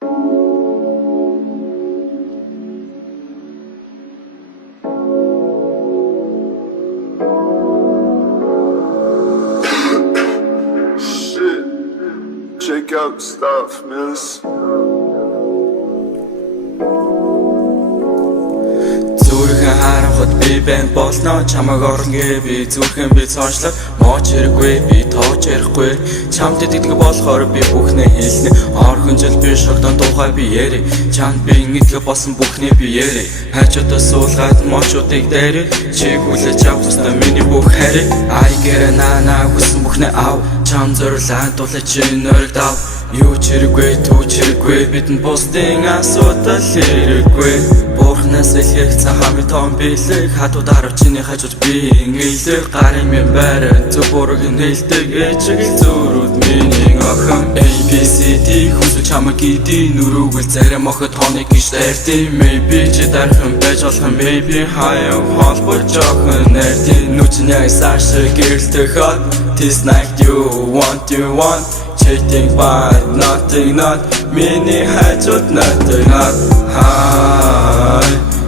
Check out stuff, miss. Зүрхэн харанхад би бэн болно чамаг орнгээ би зүрхэн би цоошлог мооч хэрэггүй би тоож ярихгүй чамд идэгдэг болохоор би бүхнээ хэлнэ орхон жил би шогдон тухай би яри чамд би ингэдэг болсон бүхнээ би яри хайчуудаа суулгаад моочуудыг дээрээ чи хүлээж авсна миний бүх хайрыг I get a nana хүссэн бүхнээ ав чам зориулаад дуулаа чи нөрөгдав юу ч хэрэггүй түүч хэрэггүй бидэнд бусдын асуудал хэрэггүй Бурхнаас илгээх цахами том билэг хатуудаар чиний хажууд би инээлдэг гарын минь байран зөв бурууг нээлдэг ээжиг зүрүүд миний охин ABCD хүсэл чамаг гидий нүрүүгэл зарим охид хоног гэж дайртий maybe чи дархан байж болох maybe хаяа холбож жоохон найртий нүчин яг саашиг гэрэлтэх хот This night you want Cheating but nothing not Миний хажууд nothing not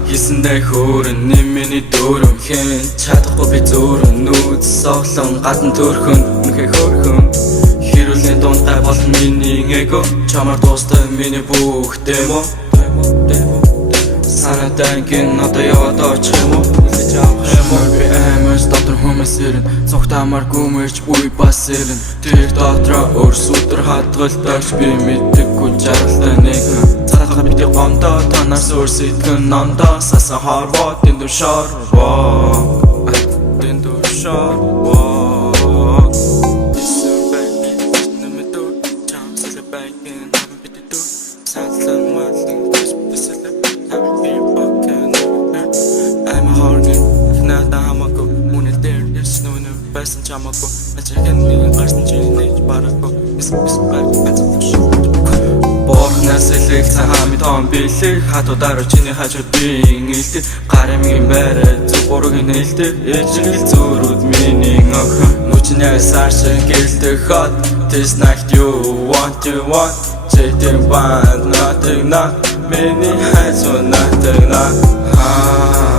Хийсэндээ хөөрөн нэмэний дөрөм хэн Чадахгүй би зүрэн нүүц соглон гадна төрхөн үнхэ хөрхөн Хэрүүлний дунд гай бол миний эго Чамар дуустай миний бүх демо Санатай гин одоо яваад очих юм уу Үлээж авах юм уу Би амарч дотор хүмүүс ирэн Цогтамар гүмэрч үе бас ирэн Тэр дотроо өрсүдэр хатгалтайч би мэддэггүй жаргалтай нэгэн Цаатга бити гомдоо танаас өрс итгэн номдоо Сасан хорвоо дэндүү шорвоо Дэндүү шорвоо Исэр бэйн нэмэдүү Чам сэлэ бэйн нэмэдүү Садлан малын Байсан чамаагүй ачаагийн гарсан чиний барахгүй Бурхнаас илгээх цахами том билэг хатуудаар чиний хажууд би инээлдэг гарамгийн байраа зөв бурууг нээлдэг ээжиг зүрүүд миний охин нүчний саршин гэрэлтэх хот This night you want Cheating but nothing not Миний хажууд nothing not